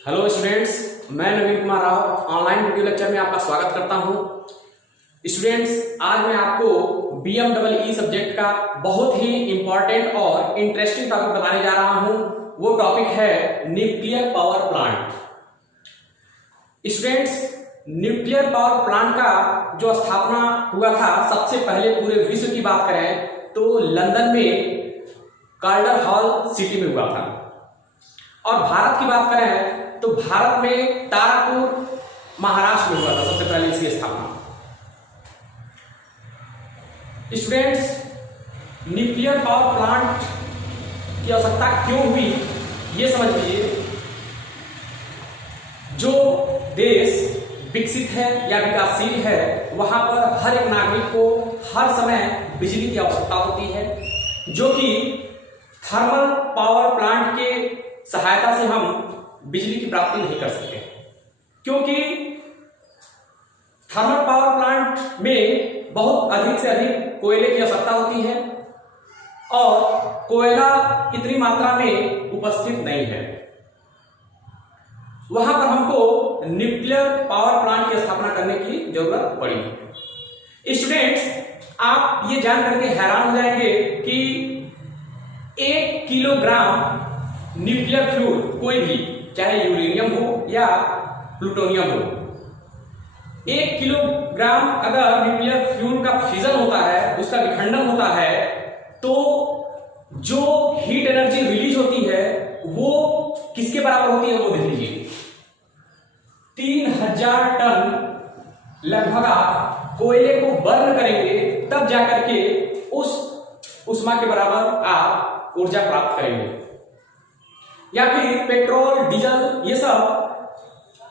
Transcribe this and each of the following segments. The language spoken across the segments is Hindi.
हेलो स्टूडेंट्स, मैं Naveen Kumar Rao online video lecture में आपका स्वागत करता हूं। स्टूडेंट्स, आज मैं आपको BMEE सब्जेक्ट का बहुत ही इंपॉर्टेंट और इंटरेस्टिंग टॉपिक बताने जा रहा हूं। वो टॉपिक है nuclear power plant. Students, nuclear power plant का जो स्थापना हुआ था सबसे पहले पूरे विश्व की बात करें तो लंदन में कार्टर हॉल सिटी में हुआ था, और भारत की बात करें तो भारत में तारापुर महाराष्ट्र में हुआ था सबसे पहले इसकी स्थापना। स्टूडेंट्स, न्यूक्लियर पावर प्लांट की आवश्यकता क्यों हुई ये समझ लीजिए। जो देश विकसित है या विकासशील है वहां पर हर एक नागरिक को हर समय बिजली की आवश्यकता होती है, जो कि थर्मल पावर प्लांट के सहायता से हम बिजली की प्राप्ति नहीं कर सकते, क्योंकि थर्मल पावर प्लांट में बहुत अधिक से अधिक कोयले की आवश्यकता होती है और कोयला इतनी मात्रा में उपस्थित नहीं है। वहां पर हमको न्यूक्लियर पावर प्लांट की स्थापना करने की जरूरत पड़ी। स्टूडेंट्स, आप ये जान करके हैरान हो जाएंगे कि 1 किलोग्राम न्यूक्लियर फ्यूल, कोई भी चाहे यूरेनियम हो या प्लूटोनियम हो, 1 किलोग्राम अगर न्यूक्लियर फ्यूल का फिजन होता है, उसका विखंडन होता है, तो जो हीट एनर्जी रिलीज होती है वो किसके बराबर होती है वो देख लीजिए। 3000 टन लगभग आप कोयले को बर्न करेंगे तब जाकर के उस उष्मा के बराबर आप ऊर्जा प्राप्त करेंगे। या फिर पेट्रोल, डीजल, ये सब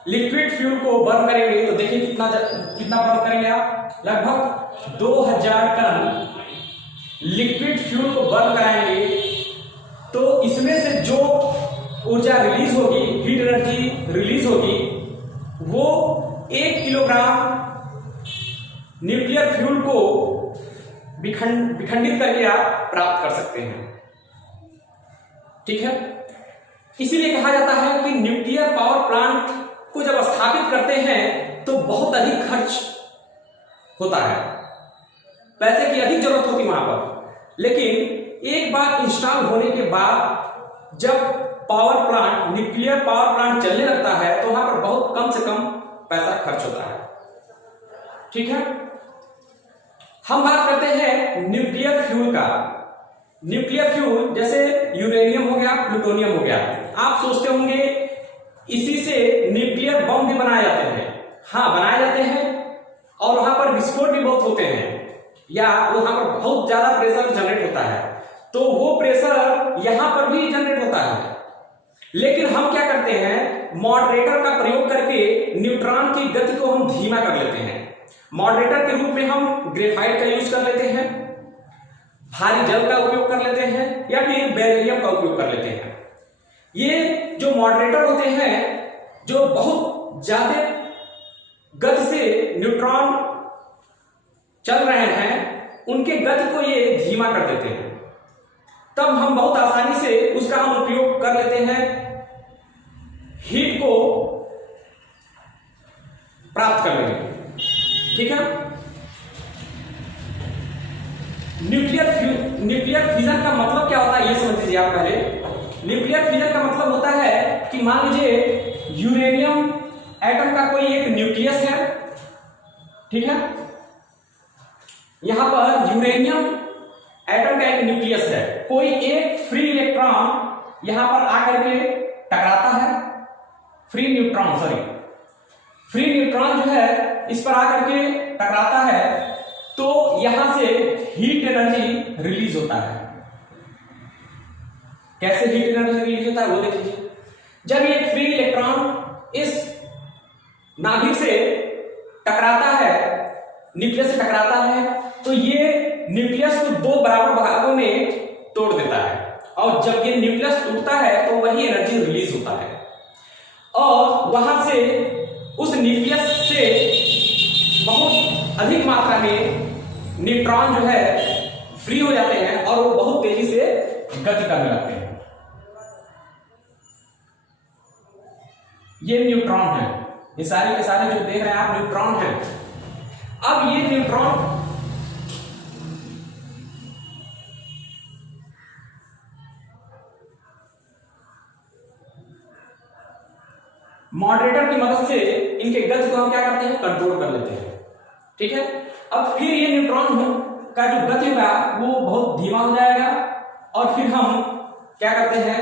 लिक्विड फ्यूल को बर्न करेंगे तो देखिए कितना बर्न करेंगे आप, लगभग 2000 टन लिक्विड फ्यूल को बर्न कराएंगे। तो इसमें से जो ऊर्जा रिलीज होगी, हीट एनर्जी रिलीज होगी, वो 1 किलोग्राम न्यूक्लियर फ्यूल को विखंडित करके आप प्राप्त कर सकते हैं। ठीक है, इसीलिए कहा जाता है कि न्यूक्लियर पावर प्लांट को जब स्थापित करते हैं तो बहुत अधिक खर्च होता है, पैसे की अधिक जरूरत होती है वहां पर। लेकिन एक बार इंस्टॉल होने के बाद जब power plant, nuclear power plant चलने लगता है तो वहां पर बहुत कम से कम पैसा खर्च होता है। ठीक है, हम बात करते हैं न्यूक्लियर फ्यूल का। न्यूक्लियर फ्यूल जैसे यूरेनियम हो गया, प्लूटोनियम हो गया, आप सोचते होंगे इसी से न्यूक्लियर बम भी बनाए जाते हैं। हाँ, बनाए जाते हैं और वहां पर विस्फोट भी बहुत होते हैं, या वहां पर बहुत ज्यादा प्रेशर जनरेट होता है, तो वो प्रेशर यहां पर भी जनरेट होता है। लेकिन हम क्या करते हैं, मॉडरेटर का प्रयोग करके न्यूट्रॉन की गति को हम धीमा कर लेते हैं। मॉडरेटर के रूप में हम ग्रेफाइट का यूज कर लेते हैं, भारी जल का उपयोग कर लेते हैं, या फिर बेरिलियम का उपयोग कर लेते हैं। ये जो मॉडरेटर होते हैं, जो बहुत ज्यादा गति से न्यूट्रॉन चल रहे हैं, उनके गति को ये धीमा कर देते हैं। तब हम बहुत आसानी से उसका हम उपयोग कर लेते हैं हीट को प्राप्त करने में। ठीक है, न्यूक्लियर फिजन का मतलब क्या होता है ये समझ लीजिए आप पहले। न्यूक्लियर फिजन का मतलब होता है कि मान लीजिए यूरेनियम एटम का कोई एक न्यूक्लियस है, ठीक है, यहां पर यूरेनियम एटम का एक न्यूक्लियस है, कोई एक फ्री इलेक्ट्रॉन यहां पर आकर के टकराता है, फ्री न्यूट्रॉन जो है इस पर आकर के टकराता है, तो यहां से हीट एनर्जी रिलीज होता है। कैसे हीट एनर्जी रिलीज होता है वो देख लीजिए। जब ये फ्री इलेक्ट्रॉन इस नाभिक से टकराता है, न्यूक्लियस से टकराता है, तो ये न्यूक्लियस को 2 बराबर भागों में तोड़ देता है, और जब ये न्यूक्लियस टूटता है तो वही एनर्जी रिलीज होता है, और वहां से उस न्यूक्लियस से बहुत अधिक मात्रा में न्यूट्रॉन जो है फ्री हो जाते हैं और वो बहुत तेजी से गति करने लगते हैं। ये न्यूट्रॉन है, ये सारे के सारे जो देख रहे हैं आप न्यूट्रॉन हैं। अब ये न्यूट्रॉन मॉडरेटर की मदद से इनके गति को हम क्या करते हैं, कंट्रोल कर लेते हैं। ठीक है, अब फिर ये न्यूट्रॉन का जो गति होगा वो बहुत धीमा हो जाएगा और फिर हम क्या करते हैं,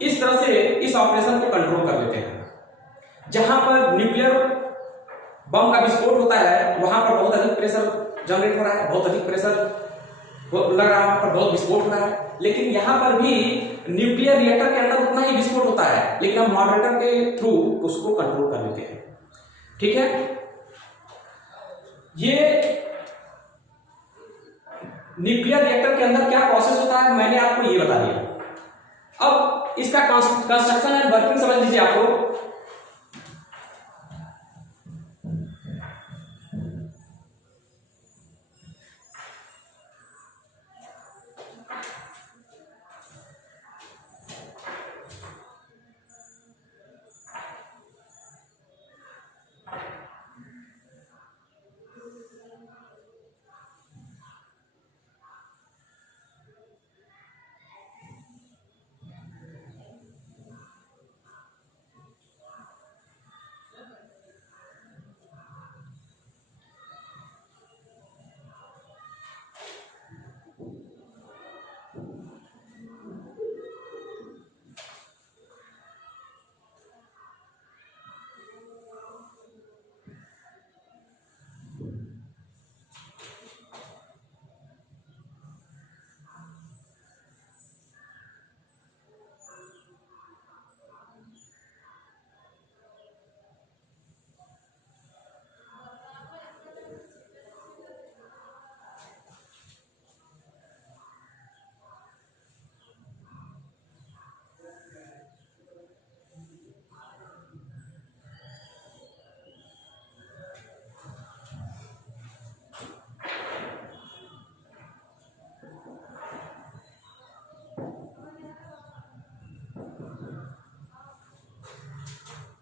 इस तरह से इस ऑपरेशन को कंट्रोल कर लेते हैं। जहां पर न्यूक्लियर बम का विस्फोट होता है वहां पर बहुत अधिक प्रेशर जनरेट हो रहा है, बहुत अधिक प्रेशर लग रहा है, वहां पर बहुत विस्फोट हो रहा है। लेकिन यहां पर भी न्यूक्लियर रिएक्टर के अंदर उतना ही विस्फोट होता है, लेकिन हम मॉडरेटर के थ्रू उसको कंट्रोल कर लेते हैं। ठीक है, ये न्यूक्लियर रिएक्टर के अंदर क्या प्रोसेस होता है मैंने आपको ये बता दिया। अब इसका कंस्ट्रक्शन एंड वर्किंग समझ लीजिए आप लोग।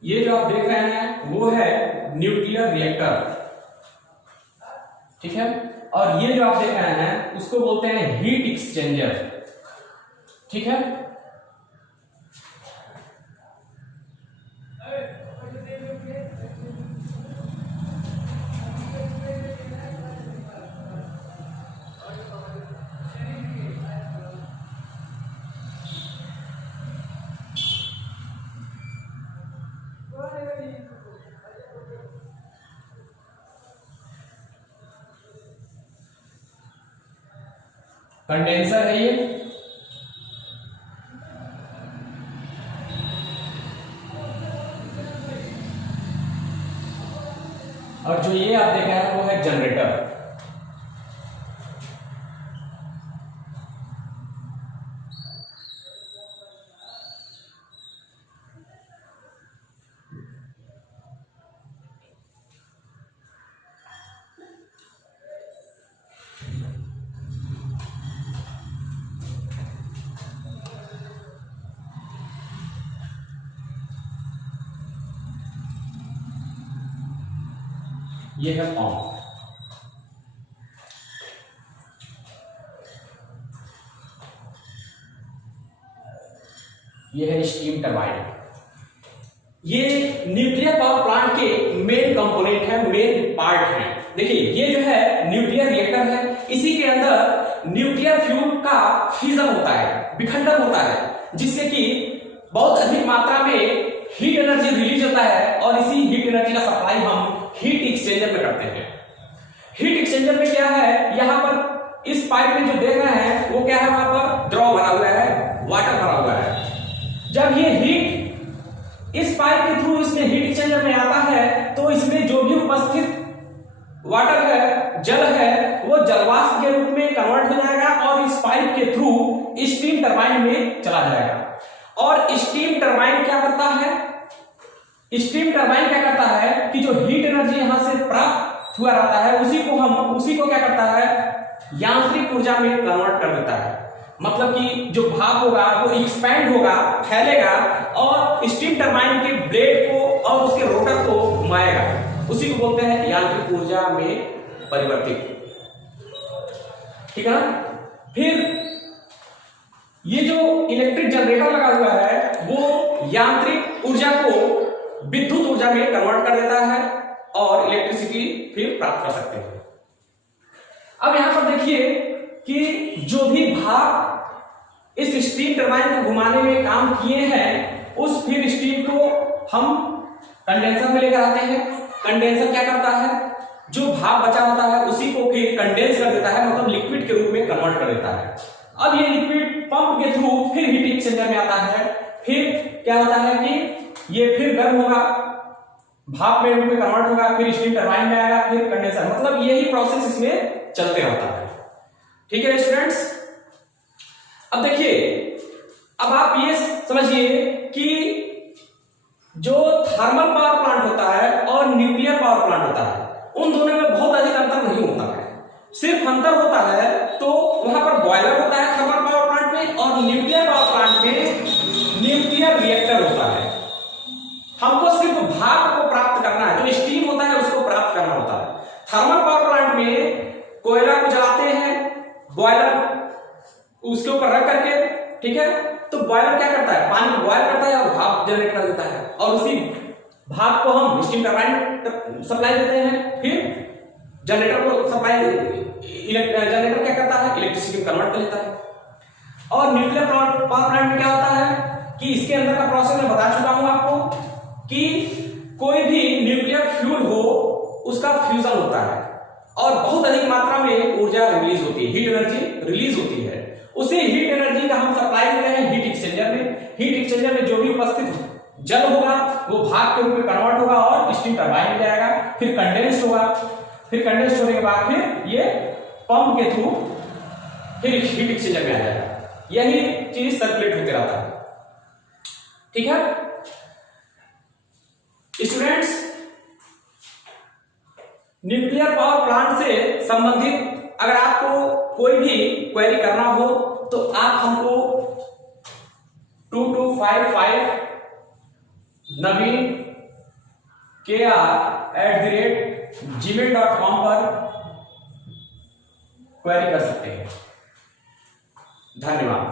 ये जो आप देख रहे हैं वो है न्यूक्लियर रिएक्टर। ठीक है, और ये जो आप देख रहे हैं उसको बोलते हैं हीट एक्सचेंजर। ठीक है, कंडेंसर है ये। और जो ये आप देख रहे हैं वो है जनरेटर। ये है पंप। ये है स्टीम टरबाइन। ये न्यूक्लियर पावर प्लांट के मेन कंपोनेंट है, मेन पार्ट है। देखिए ये जो है न्यूक्लियर रिएक्टर है, इसी के अंदर न्यूक्लियर फ्यूल का फ्यूजन होता है, विखंडन होता है, जिससे कि बहुत अधिक मात्रा में हीट एनर्जी रिलीज होता है और इसी हीट एनर्जी का सप्लाई हम हीट एक्सचेंजर में करते हैं। हीट एक्सचेंजर में क्या है, यहां पर इस पाइप में जो देख रहे हैं वो क्या है, वहां पर द्रव भरा हुआ है, वाटर भरा हुआ है। जब ये हीट इस पाइप के थ्रू इसमें हीट एक्सचेंजर में आता है तो इसमें जो भी उपस्थित वाटर है, जल है, वो जलवाष्प के रूप में कन्वर्ट हो जाएगा और इस पाइप के थ्रू स्टीम टरबाइन में चला जाएगा। और स्टीम टरबाइन क्या करता है, स्टीम टरबाइन क्या करता है कि जो हीट एनर्जी यहां से प्राप्त हुआ रहता है उसी को क्या करता है, यांत्रिक ऊर्जा में कन्वर्ट कर देता है। मतलब कि जो भाप होगा वो एक्सपैंड होगा, फैलेगा और स्टीम टरबाइन के ब्लेड को और उसके रोटर को घुमाएगा। उसी को बोलते हैं यांत्रिक ऊर्जा में परिवर्तित। ठीक है ना। फिर ये जो इलेक्ट्रिक जनरेटर लगा हुआ है वो यांत्रिक ऊर्जा को विद्युत ऊर्जा में कन्वर्ट कर देता है और इलेक्ट्रिसिटी फिर प्राप्त कर सकते हैं। अब यहां पर देखिए कि जो भी भाप इस स्टीम टरबाइन को घुमाने में काम किए हैं, उस फिर स्टीम को हम कंडेंसर में लेकर आते हैं। कंडेंसर क्या करता है, जो भाप बचा होता है उसी को फिर कंडेंस कर देता है, मतलब लिक्विड के रूप में कन्वर्ट कर देता है। अब ये लिक्विड पंप के थ्रू फिर हीट एक्सचेंजर में आता है। फिर क्या होता है कि ये फिर गर्म होगा, भाप में रूप में कन्वर्ट होगा, फिर स्टीम टरबाइन में आएगा, फिर कंडेंसर, मतलब यही प्रोसेस इसमें चलते रहता है। ठीक है स्टूडेंट्स। अब देखिए, अब आप ये समझिए कि जो थर्मल पावर प्लांट होता है और न्यूक्लियर पावर प्लांट होता है, उन दोनों में बहुत अधिक अंतर नहीं होता है। सिर्फ अंतर होता है तो वहां पर बॉयलर होता है थर्मल पावर प्लांट में, और न्यूक्लियर पावर प्लांट में न्यूक्लियर रिएक्टर होता है। हमको सिर्फ भाप को प्राप्त करना है, जो स्टीम होता है उसको प्राप्त करना होता है। थर्मल पावर प्लांट में कोयला को जलाते हैं, बॉयलर उसके ऊपर रख करके, ठीक है, तो बॉयलर क्या करता है, पानी को बॉयल करता है और भाप जनरेट कर देता है, और उसी भाप को हम स्टीम टरबाइन सप्लाई देते हैं। फिर जनरेटर को सप्लाई, जनरेटर क्या करता है, इलेक्ट्रिसिटी कन्वर्ट कर लेता है। और न्यूक्लियर पावर प्लांट में क्या होता है कि इसके अंदर का प्रोसेस मैं बता चुका हूं आपको कि कोई भी न्यूक्लियर फ्यूल हो उसका फ्यूजन होता है और बहुत अधिक मात्रा में ऊर्जा रिलीज होती है, हीट एनर्जी रिलीज होती है। उसी हीट एनर्जी का हम सप्लाई देते हैं हीट एक्सचेंजर में। हीट एक्सचेंजर में जो भी उपस्थित जल होगा वो भाप के रूप में कन्वर्ट होगा और स्टीम टरबाइन में जाएगा, फिर कंडेंस्ड होगा, फिर कंडेंस्ड होने के बाद फिर ये पंप के थ्रू फिर हीट एक्सचेंजर में आ जाएगा। यही चीज सर्कुलेट होते रहता है। ठीक है स्टूडेंट्स, न्यूक्लियर पावर प्लांट से संबंधित अगर आपको कोई भी क्वेरी करना हो तो आप हमको 2255 naveen@gmail.com पर क्वेरी कर सकते हैं। धन्यवाद।